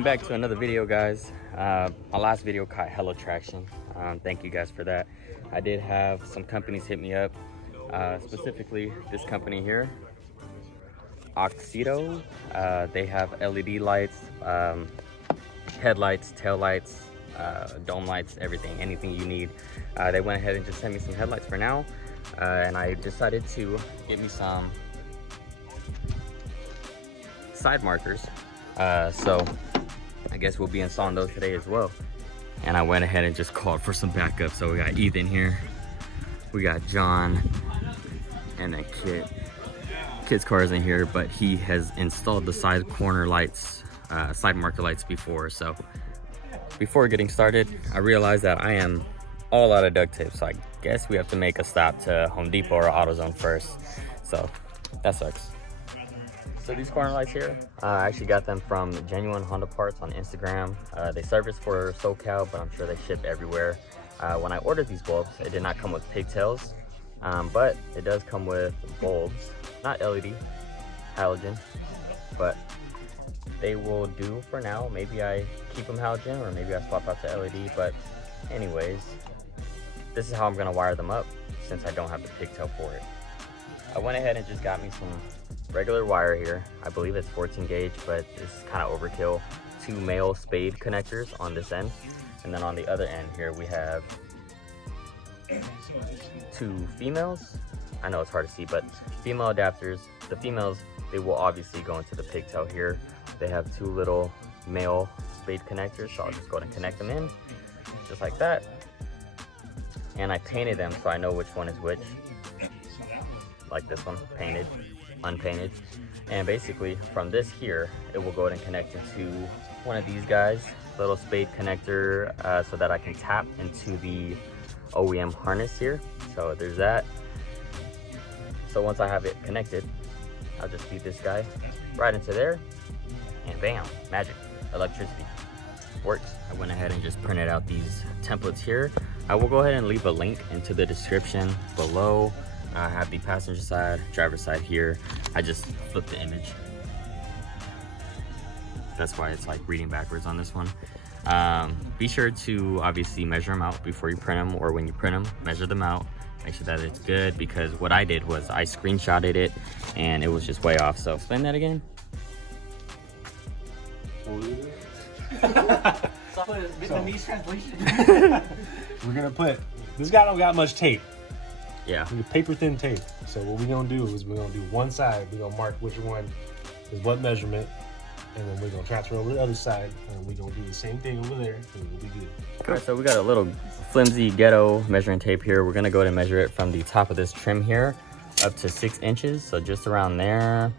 Welcome back to another video, guys. My last video caught hella traction. Thank you guys for that. I did have some companies hit me up, specifically this company here, Auxito. They have LED lights, headlights, tail lights, dome lights, everything, anything you need. They went ahead and just sent me some headlights for now, and I decided to get me some side markers. So I guess we'll be installing those today as well. And I went ahead and just called for some backup. So we got Ethan here, we got John, and then Kit's car isn't here, but he has installed the side corner lights, side marker lights before. So before getting started, I realized that I am all out of duct tape. So I guess we have to make a stop to Home Depot or AutoZone first. So that sucks. So these corner lights here, I actually got them from Genuinehondaparts on Instagram. They service for SoCal, but I'm sure they ship everywhere. When I ordered these bulbs, it did not come with pigtails, but it does come with bulbs, not LED, halogen, but they will do for now. Maybe I keep them halogen, or maybe I swap out to LED, but anyways, this is how I'm gonna wire them up since I don't have the pigtail for it. I went ahead and just got me some regular wire here. I believe it's 14 gauge, but it's kind of overkill. 2 male spade connectors on this end, and then on the other end here we have 2 females. I know it's hard to see, but female adapters. The females, they will obviously go into the pigtail here. They have 2 little male spade connectors, so I'll just go ahead and connect them in just like that. And I painted them so I know which one is which, like this one, painted, unpainted. And basically from this here, it will go ahead and connect into one of these guys, little spade connector, so that I can tap into the OEM harness here. So there's that. So once I have it connected, I'll just feed this guy right into there, and bam, magic, electricity, works. I went ahead and just printed out these templates here. I will go ahead and leave a link into the description below. I have the passenger side, driver's side here. I just flipped the image. That's why it's like reading backwards on this one. Be sure to obviously measure them out before you print them, or when you print them, measure them out. Make sure that it's good, because what I did was I screenshotted it and it was just way off. So explain that again. Vietnamese translation. We're gonna put, this guy don't got much tape. Yeah. Paper thin tape. So what we're gonna do is we're gonna do one side, we're gonna mark which one is what measurement, and then we're gonna transfer over to the other side, and we're gonna do the same thing over there, and we'll be good. All right, so we got a little flimsy ghetto measuring tape here. We're gonna go ahead and measure it from the top of this trim here up to 6 inches, so just around there.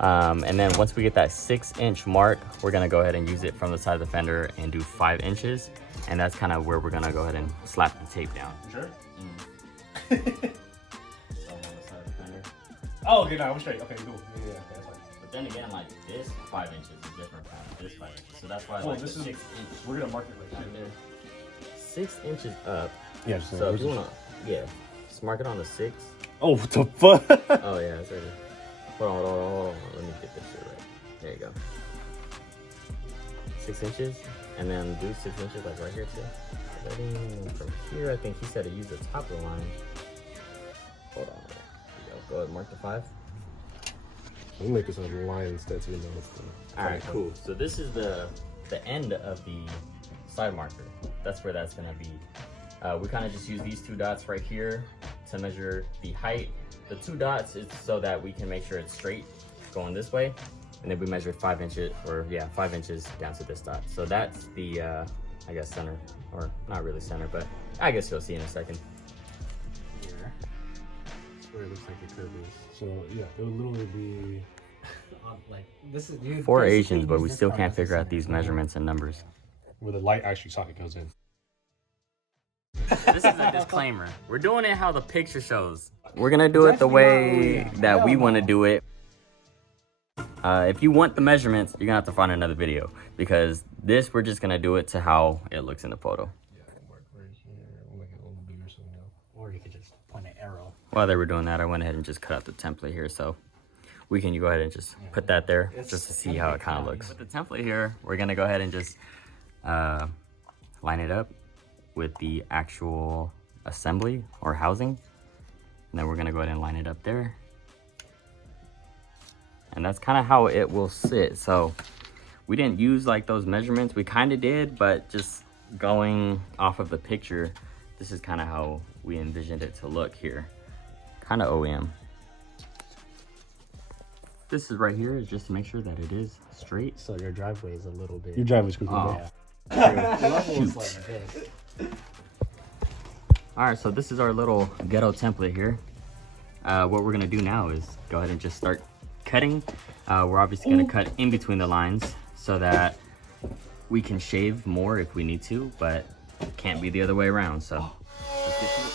And then once we get that 6-inch mark, we're gonna go ahead and use it from the side of the fender and do 5 inches, and that's kind of where we're gonna go ahead and slap the tape down. Sure. So on the side of the fender. Oh, okay, no, I'm straight. Okay, cool. Yeah, that's fine. But then again, like this 5 inches is different from this 5 inches, so that's why Well, like this the is 6 inch. We're gonna mark it right There. 6 inches up. Yeah. So if you wanna, yeah, just mark it on the 6. Oh, what the fuck? Oh yeah, it's right there. Hold on. Let me get this shit right. There you go. 6 inches, and then do 6 inches like right here too. I think from here, I think he said to use the top of the line. Hold on. There you go. Go ahead and mark the 5. We'll make this on the line instead, so we know what's going on. All right, cool. So this is the end of the side marker. That's where that's gonna be. We kind of just use these 2 dots right here to measure the height. The 2 dots is so that we can make sure it's straight going this way, and then we measure 5 inches, or yeah, 5 inches down to this dot. So that's the I guess center, or not really center, but I guess you'll see in a second. Here. That's where it looks like it could be. So yeah, it would literally be Like this is dude, 4 Asians, but we still can't figure out these measurements and numbers. where the light actually socket goes in. This is a disclaimer. We're doing it how the picture shows. We're gonna do it the way that we want to do it. If you want the measurements, you're gonna have to find another video, because this, we're just gonna do it to how it looks in the photo. Yeah, mark right here. We'll make it a little bigger so we know. Or you could just point an arrow. While they were doing that, I went ahead and just cut out the template here. So we can go ahead and just put that there just to see how it kind of looks. With the template here, we're gonna go ahead and just line it up with the actual assembly or housing. And then we're gonna go ahead and line it up there. And that's kind of how it will sit. So we didn't use like those measurements. We kind of did, but just going off of the picture, this is kind of how we envisioned it to look here. Kind of OEM. This is right here is just to make sure that it is straight. So your driveway is a little bit. Your driveway's crooked. All right, so this is our little ghetto template here. What we're gonna do now is go ahead and just start cutting. We're obviously gonna cut in between the lines so that we can shave more if we need to, but it can't be the other way around. So let's get to it.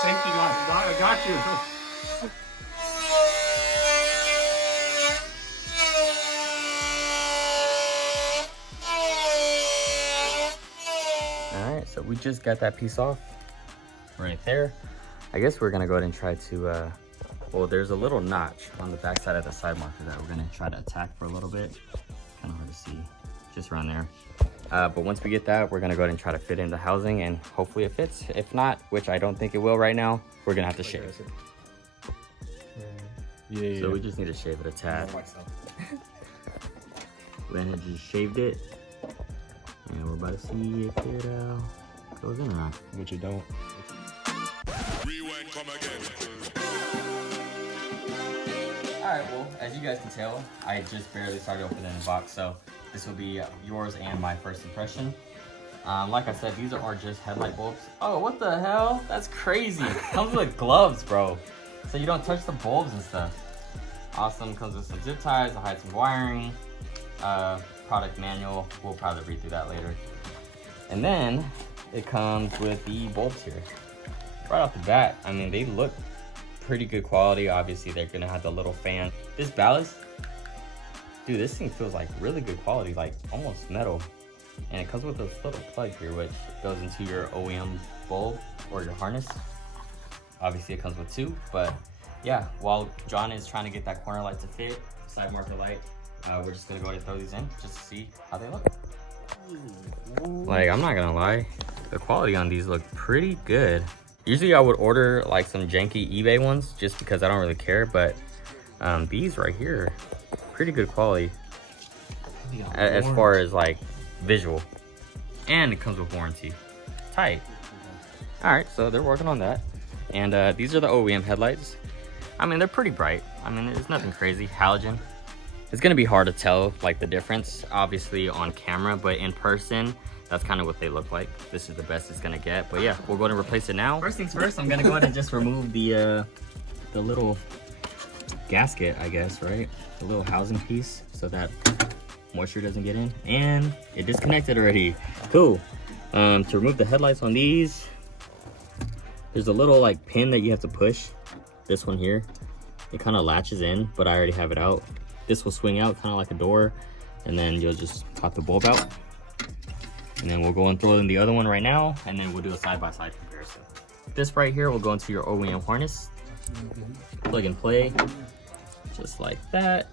Safety line. I got you. All right, so we just got that piece off right there. I guess we're gonna go ahead and try to, well, there's a little notch on the back side of the side marker that we're gonna try to attack for a little bit. Kind of hard to see, just around there. But once we get that, we're gonna go ahead and try to fit in the housing and hopefully it fits. If not, which I don't think it will right now, we're gonna have to shave. Yeah. So we just need to shave it a tad. Went ahead and just shaved it. And we're about to see if it goes in or not. Which you don't. Rewind, come again. Alright, well, as you guys can tell, I just barely started opening the box, so this will be yours and my first impression. Like I said, these are just headlight bulbs. Oh, what the hell? That's crazy. Comes with gloves, bro. So you don't touch the bulbs and stuff. Awesome, comes with some zip ties to hide some wiring. Product manual, we'll probably read through that later. And then it comes with the bulbs here. Right off the bat, I mean, they look pretty good quality. Obviously, they're gonna have the little fan. This ballast, dude, this thing feels like really good quality, like almost metal. And it comes with this little plug here, which goes into your OEM bulb or your harness. Obviously, it comes with two, but yeah, while John is trying to get that corner light to fit, side marker light, we're just gonna go ahead and throw these in just to see how they look. Like, I'm not gonna lie, the quality on these look pretty good. Usually I would order like some janky eBay ones just because I don't really care, but these right here, pretty good quality as far as like visual. And it comes with warranty. Tight. All right, so they're working on that. And these are the OEM headlights. I mean, they're pretty bright. I mean, it's nothing crazy, halogen. It's gonna be hard to tell like the difference, obviously on camera, but in person, that's kind of what they look like. This is the best it's gonna get. But yeah, we'll go ahead and replace it now. First things first, I'm gonna go ahead and just remove the little gasket, I guess, right? The little housing piece so that moisture doesn't get in. And it disconnected already. Cool. To remove the headlights on these, there's a little like pin that you have to push. This one here, it kind of latches in, but I already have it out. This will swing out kind of like a door, and then you'll just pop the bulb out. And then we'll go and throw in the other one right now, and then we'll do a side-by-side comparison. This right here will go into your OEM harness. Plug and play, just like that.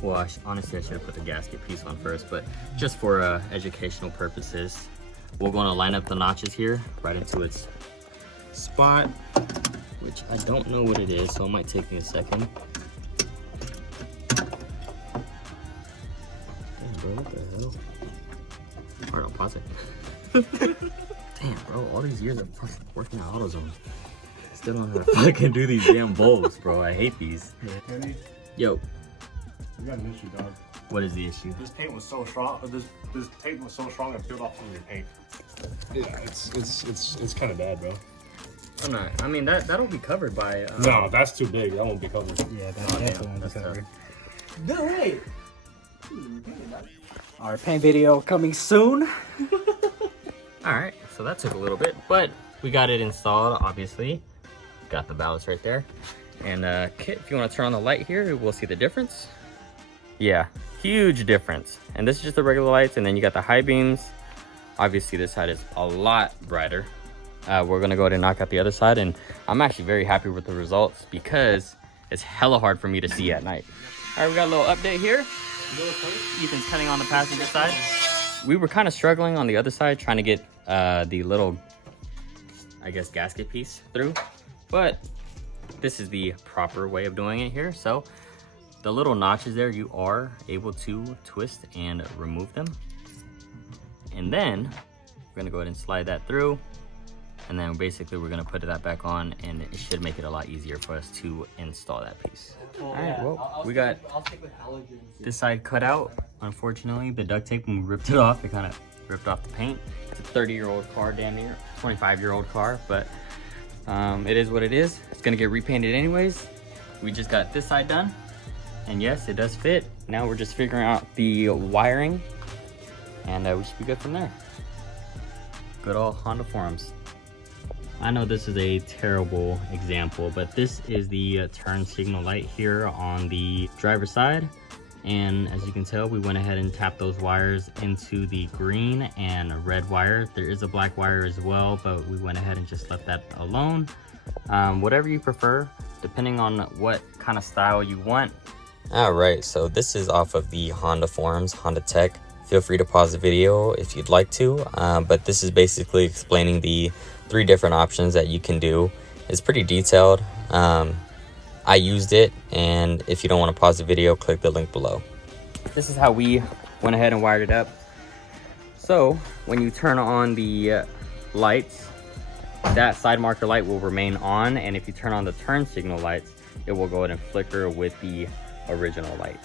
Well, honestly, I should have put the gasket piece on first, but just for educational purposes, we're going to line up the notches here right into its spot, which I don't know what it is, so it might take me a second. Damn, bro, what the hell? Alright, I'll pause it. Damn, bro, all these years of fucking working at AutoZone. Still don't know how to fucking do these damn bulbs, bro. I hate these. Kenny, Yo. you got an issue, dog. What is the issue? This paint was so strong. This tape was so strong it peeled off some of your paint. It's kind of bad, bro. I'm not. I mean, that'll be covered by. No, that's too big. That won't be covered. Yeah, that's definitely won't be that's covered. tough. No way! Our paint video coming soon. All right, so that took a little bit, but we got it installed. Obviously, got the ballast right there. And Kit, if you want to turn on the light here, we'll see the difference. Yeah, huge difference. And this is just the regular lights, and then you got the high beams. Obviously, this side is a lot brighter. we're gonna go ahead and knock out the other side, and I'm actually very happy with the results because it's hella hard for me to see at night. All right, we got a little update here. Ethan's cutting on the passenger side. We were kind of struggling on the other side trying to get the little, I guess, gasket piece through, but this is the proper way of doing it here. So the little notches there, you are able to twist and remove them. And then we're gonna go ahead and slide that through. And then basically we're gonna put that back on, and it should make it a lot easier for us to install that piece. All right, well, we got this side cut out. Unfortunately, the duct tape, when we ripped it off, it kind of ripped off the paint. It's a 30-year-old car, damn near 25-year-old car, but it is what it is. It's gonna get repainted anyways. We just got this side done, and yes, it does fit. Now we're just figuring out the wiring, and we should be good from there. Good old Honda forums. I know this is a terrible example, but this is the turn signal light here on the driver's side. And as you can tell, we went ahead and tapped those wires into the green and red wire. There is a black wire as well, but we went ahead and just left that alone. Whatever you prefer, depending on what kind of style you want. All right, so this is off of the Honda forums, Honda Tech. Feel free to pause the video if you'd like to, but this is basically explaining the 3 different options that you can do. It's pretty detailed. I used it, and if you don't want to pause the video, click the link below. This is how we went ahead and wired it up. So when you turn on the lights, that side marker light will remain on, and if you turn on the turn signal lights, it will go ahead and flicker with the original light.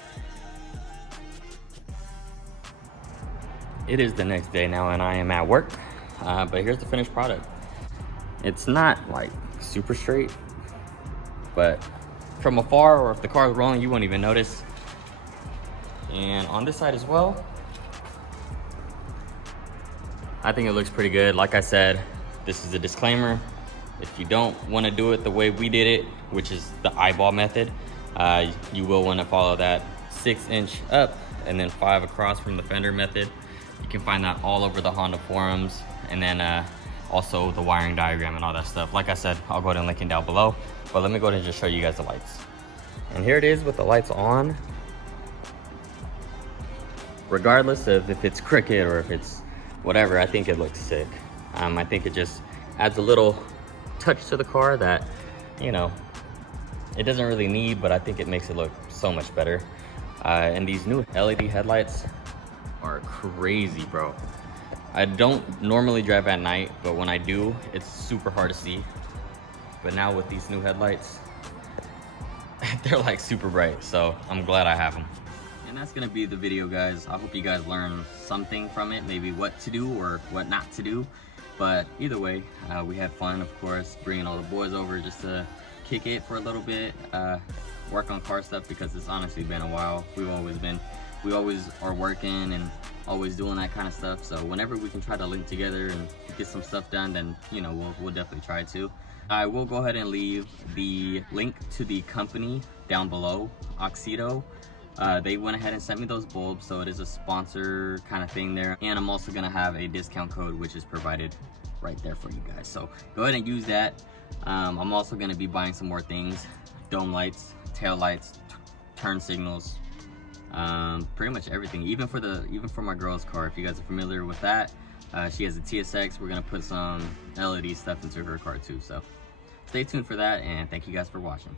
It is the next day now, and I am at work, but here's the finished product. It's not like super straight, but from afar, or if the car is rolling, you won't even notice. And on this side as well, I think it looks pretty good. Like I said, this is a disclaimer. If you don't want to do it the way we did it, which is the eyeball method, you will want to follow that 6-inch up and then 5 across from the fender method. You can find that all over the Honda forums, and then also the wiring diagram and all that stuff. Like I said, I'll go ahead and link it down below, but let me go ahead and just show you guys the lights. And here it is with the lights on. Regardless of if it's crooked or if it's whatever, I think it looks sick. I think it just adds a little touch to the car that, you know, it doesn't really need, but I think it makes it look so much better. And these new LED headlights are crazy, bro. I don't normally drive at night, but when I do, it's super hard to see. But now with these new headlights, they're like super bright, so I'm glad I have them. And that's gonna be the video, guys. I hope you guys learned something from it, maybe what to do or what not to do. But either way, we had fun, of course, bringing all the boys over just to kick it for a little bit, work on car stuff, because it's honestly been a while. We always are working and always doing that kind of stuff. So whenever we can try to link together and get some stuff done, then, you know, we'll definitely try to. I will go ahead and leave the link to the company down below, Auxito. They went ahead and sent me those bulbs, so it is a sponsor kind of thing there. And I'm also gonna have a discount code, which is provided right there for you guys. So go ahead and use that. I'm also gonna be buying some more things: dome lights, tail lights, turn signals, pretty much everything. Even for my girl's car, if you guys are familiar with that, she has a TSX. We're gonna put some LED stuff into her car too. So stay tuned for that, and thank you guys for watching.